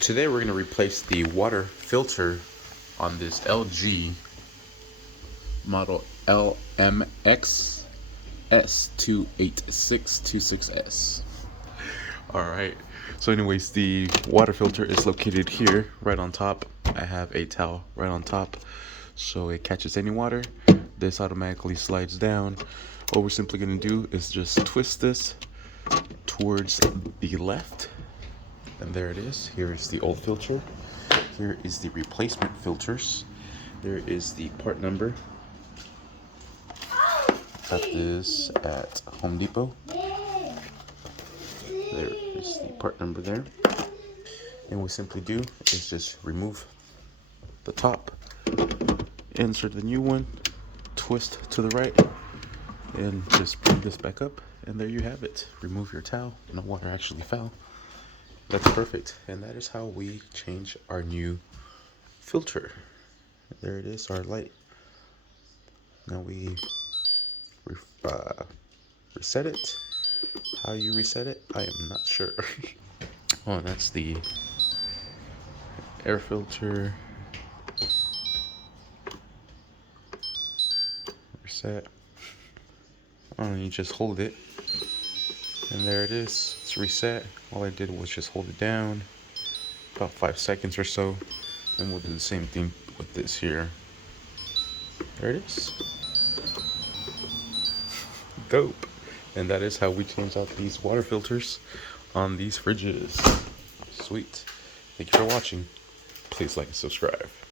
Today we're going to replace the water filter on this LG model LMXS28626S. Alright, so anyways, the water filter is located here, right on top. I have a towel right on top, so it catches any water. This automatically slides down. What we're simply going to do is just twist this towards the left. And there it is. Here is the old filter. Here is the replacement filters. There is the part number. Got this at Home Depot. There is the part number there. And what we simply do is just remove the top, insert the new one, twist to the right, and just bring this back up. And there you have it. Remove your towel. No water actually fell. That's perfect, and that is how we change our new filter. There it is, our light. Now we reset it. How you reset it, I am not sure. Oh, that's the air filter. Reset. Oh, you just hold it. And there it is, it's reset. All I did was just hold it down about 5 seconds or so, and we'll do the same thing with this here. There it is. Dope. And that is how we change out these water filters on these fridges. Sweet. Thank you for watching. Please like and subscribe.